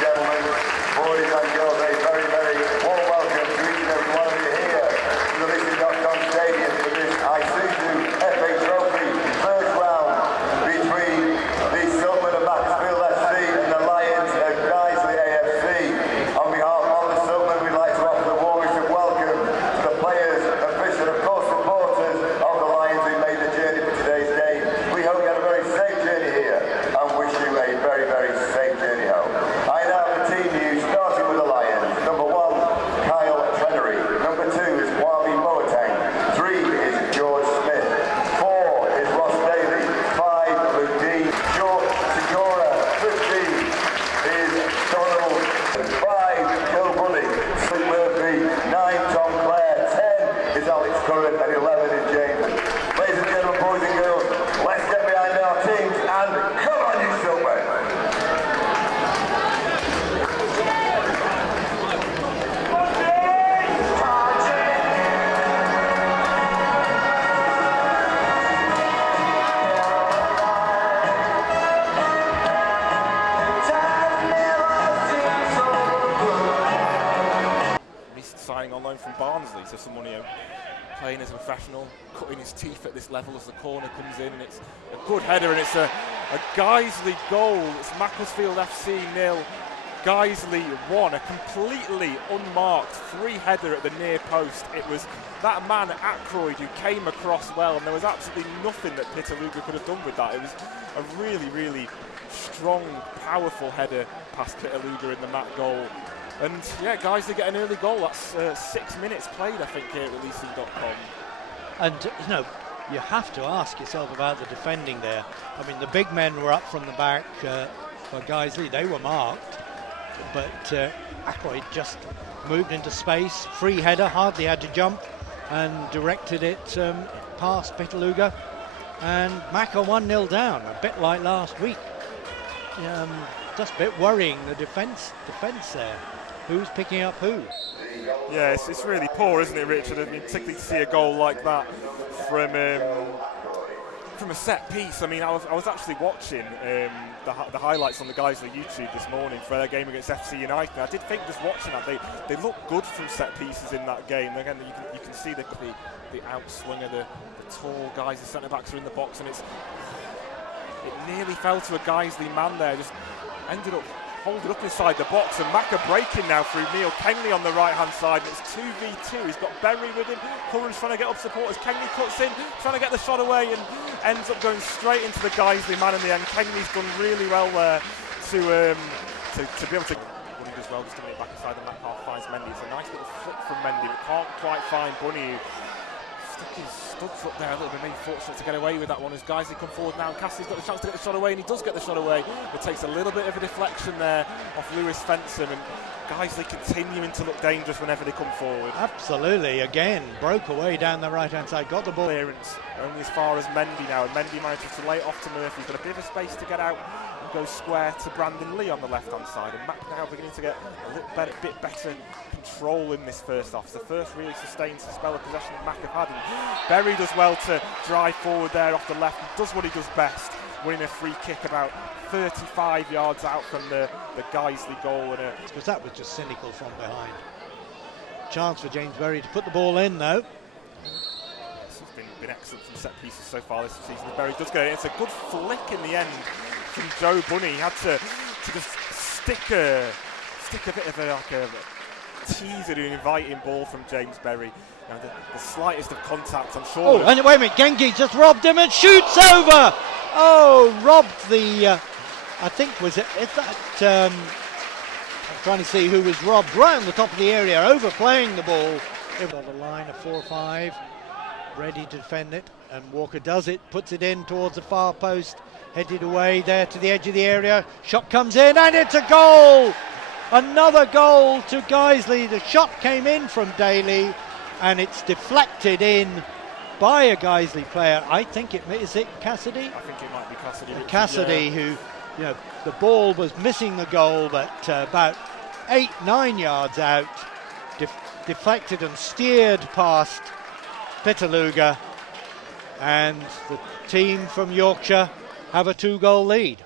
gentlemen, boys and girls, a very, very warm welcome to each and every one of you here to the Isuzu Stadium for this Isuzu FA Trophy first round between the Silkmen of Macclesfield FC and the Lions of Guiseley AFC. On behalf of the Silkmen, we'd like to offer the warmest of welcome to the players, officials, and of course supporters of the Lions who made the journey for today's game. We hope you had a very safe journey here and wish you a very, very safe journey home. I now have the team news, starting with the Lions. Number 1, Kyle Trenery. Number 2 is Wami Boateng. 3 is George Smith. 4 is Ross Daly. 5, Luke Dean. Segura. 15 is Donald. 5, Joe Bunny. 6, Murphy. 9, Tom Clare. 10 is Alex Curran. And 11 is James. Ladies and gentlemen, boys and girls, let's get behind our teams and come on, you Silkmen! Recent signing on loan from Barnsley, so someone playing as a professional, cutting his teeth at this level as the corner comes in, and it's a good header, and it's a Guiseley goal. It's Macclesfield FC 0, Guiseley 1, a completely unmarked free header at the near post. It was that man Ackroyd who came across well, and there was absolutely nothing that Peter Luger could have done with that. It was a really, really strong, powerful header past Peter Luger in the mat goal. And yeah, Guiseley get an early goal. That's 6 minutes played, I think, here at releasing.com. And you have to ask yourself about the defending there. I mean, the big men were up from the back for Guiseley. They were marked, but Ackroyd just moved into space. Free header, hardly had to jump, and directed it past Peter Luger. And Mac are 1-0 down, a bit like last week. Just a bit worrying, the defence there. Who's picking up who? Yeah, it's really poor, isn't it, Richard? I mean, particularly to see a goal like that from a set piece. I mean, I was actually watching the highlights on the Guiseley YouTube this morning for their game against FC United. And I did think, just watching that, they look good from set pieces in that game. Again, you can see the outswinger, the tall guys, the centre backs are in the box, and it nearly fell to a Guiseley man there. Just ended up holding up inside the box, and Macca breaking now through Neil Kengley on the right hand side, and it's 2v2. He's got Berry with him. Curran's trying to get up supporters. Kengley cuts in, trying to get the shot away, and ends up going straight into the Guiseley man in the end. Kengley's done really well there to be able to. Bunny does well, just to get it back inside the mat half, finds Mendy. It's a nice little flick from Mendy, but can't quite find Bunny, who stuck his stud foot there a little bit, maybe fortunate to get away with that one as Guiseley come forward now. Cassidy's got the chance to get the shot away, and he does get the shot away, but takes a little bit of a deflection there off Lewis Fenson, and Guiseley continuing to look dangerous whenever they come forward. Absolutely, again, broke away down the right hand side, got the ball. Clearance only as far as Mendy now, and Mendy manages to lay it off to Murphy. He's got a bit of a space to get out and go square to Brandon Lee on the left hand side, and Mac now beginning to get a little bit better control in this first half. It's the first really sustained spell of possession that Mac have had, and Berry does well to drive forward there off the left, and does what he does best, winning a free kick about 35 yards out from the Guiseley goal. Because that was just cynical from behind. Chance for James Berry to put the ball in though. This has been excellent from set pieces so far this season. Berry does get it. It's a good flick in the end from Joe Bunny. He had to just stick a bit of a teaser to an inviting ball from James Berry. Now the slightest of contact, I'm sure. Oh, and wait a minute, Gengi just robbed him and shoots over. Oh, robbed the. I think is that. I'm trying to see who was robbed. Right on the top of the area, overplaying the ball. On the line of 4-5, ready to defend it, and Walker does it, puts it in towards the far post, headed away there to the edge of the area. Shot comes in, and it's a goal. Another goal to Guiseley. The shot came in from Daly, and it's deflected in by a Guiseley player. I think is it Cassidy? I think it might be Cassidy. Cassidy, yeah. Who, the ball was missing the goal, but about 8-9 yards out, deflected and steered past Peter Luger, and the team from Yorkshire have a 2-goal lead.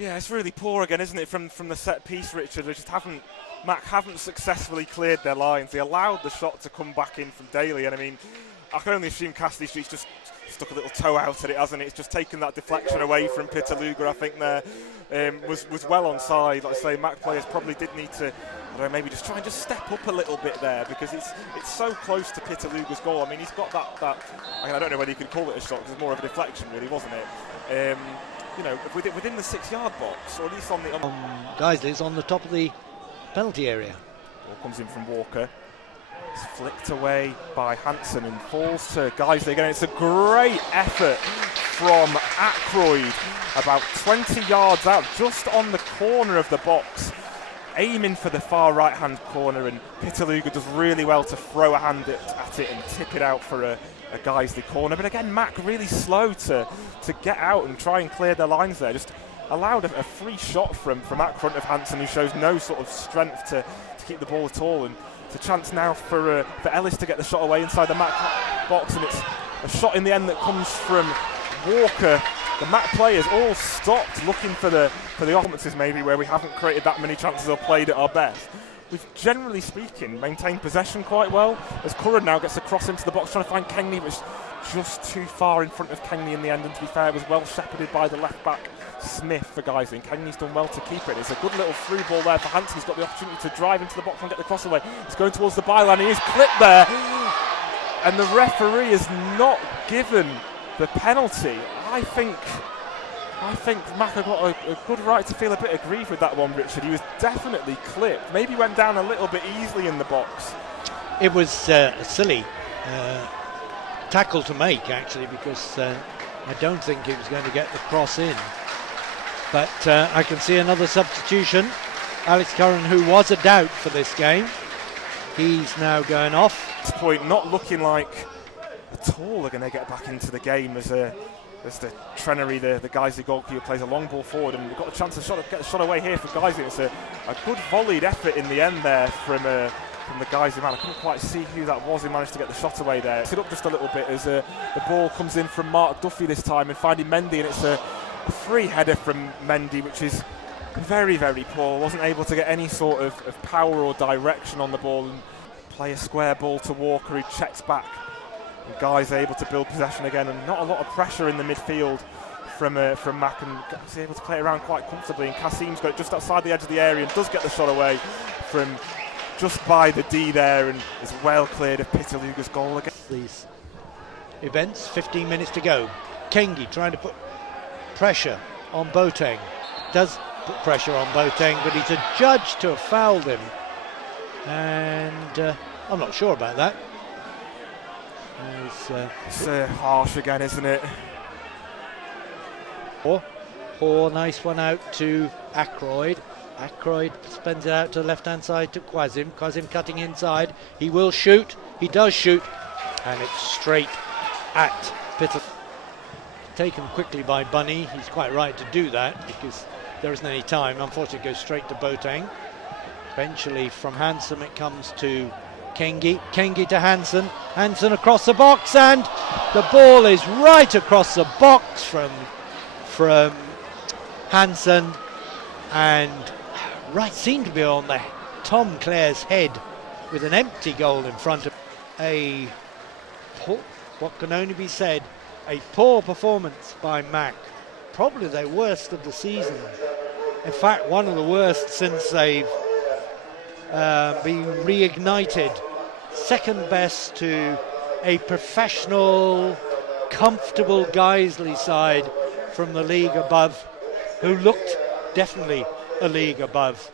Yeah, it's really poor again, isn't it, from the set piece, Richard? Mac haven't successfully cleared their lines. They allowed the shot to come back in from Daly, and I mean, I can only assume Cassidy Street's just stuck a little toe out at it, hasn't it? It's just taken that deflection away from Pitaluga, I think there. Was well onside. Like I say, Mac players probably did need to, I don't know, maybe just try and just step up a little bit there, because it's so close to Pitaluga's goal. I mean, he's got that I mean, I don't know whether you could call it a shot, because it's more of a deflection, really, wasn't it? You know, within the 6-yard box, or at least on the... Guiseley's on the top of the penalty area. Ball comes in from Walker. It's flicked away by Hansen and falls to Guiseley again. It's a great effort from Ackroyd, about 20 yards out, just on the corner of the box, aiming for the far right-hand corner, and Pitaluga does really well to throw a hand at it and tip it out for a Guiseley corner. But again, Mac really slow to get out and try and clear their lines there. Just allowed a free shot from out front of Hansen, who shows no sort of strength to keep the ball at all. And it's a chance now for Ellis to get the shot away inside the Mac box, and it's a shot in the end that comes from Walker. The Mac players all stopped looking for the offenses, maybe where we haven't created that many chances or played at our best. We've, generally speaking, maintained possession quite well, as Curran now gets a cross into the box trying to find Kengley, which is just too far in front of Kengley in the end, and to be fair, was well shepherded by the left back Smith for Guiseley, and Kengley's done well to keep it. It's a good little through ball there for Hansen. He's got the opportunity to drive into the box and get the cross away. He's going towards the byline, he is clipped there, and the referee is not given the penalty. I think Mac have got a good right to feel a bit aggrieved with that one, Richard. He was definitely clipped. Maybe went down a little bit easily in the box. It was a silly tackle to make, actually, because I don't think he was going to get the cross in. But I can see another substitution. Alex Curran, who was a doubt for this game, he's now going off. At this point, not looking like at all they're going to get back into the game as the Trenery, the Guiseley goalkeeper, plays a long ball forward, and we've got a chance to get the shot away here for Guiseley. It's a good volleyed effort in the end there from the Guiseley man. I couldn't quite see who that was who managed to get the shot away there. Sit up just a little bit as the ball comes in from Mark Duffy this time, and finding Mendy, and it's a free header from Mendy, which is very, very poor. Wasn't able to get any sort of power or direction on the ball, and play a square ball to Walker, who checks back. And Guy's able to build possession again, and not a lot of pressure in the midfield from Mac, and he's able to play it around quite comfortably. And Kasim's got it just outside the edge of the area and does get the shot away from just by the D there, and is well cleared of Pitaluga's goal again. These events, 15 minutes to go. Kengi trying to put pressure on Boateng. Does put pressure on Boateng, but he's adjudged to have fouled him, and I'm not sure about that. It's harsh again, isn't it? Poor, nice one out to Ackroyd. Ackroyd spends it out to the left-hand side to Quasim. Quasim cutting inside. He will shoot. He does shoot, and it's straight at Pitter. Taken quickly by Bunny. He's quite right to do that because there isn't any time. Unfortunately, it goes straight to Boateng. Eventually, from Hansen, it comes to Kengi. Kengi to Hansen. Hansen across the box, and the ball is right across the box from Hansen, and right seemed to be on the Tom Clare's head with an empty goal in front of what can only be said, a poor performance by Mac. Probably their worst of the season. In fact, one of the worst since they've been reignited. Second best to a professional, comfortable Guiseley side from the league above, who looked definitely a league above.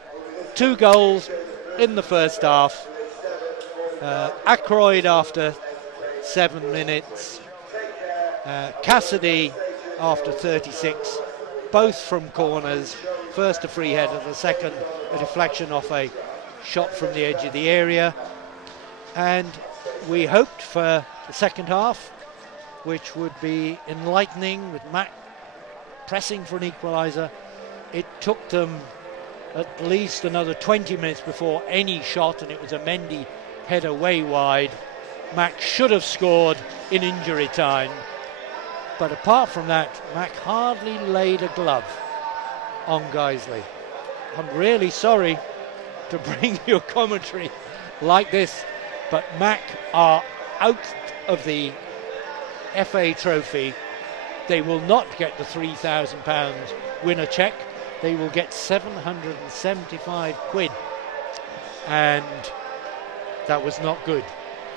2 goals in the first half. Ackroyd after 7 minutes. Cassidy after 36. Both from corners. First a free header, the second a deflection off a shot from the edge of the area. And we hoped for the second half, which would be enlightening with Mac pressing for an equaliser. It took them at least another 20 minutes before any shot, and it was a Mendy header way wide. Mac should have scored in injury time, but apart from that, Mac hardly laid a glove. on Guiseley. I'm really sorry to bring you a commentary like this, but Mac are out of the FA Trophy. They will not get the £3,000 winner cheque. They will get 775 quid, and that was not good.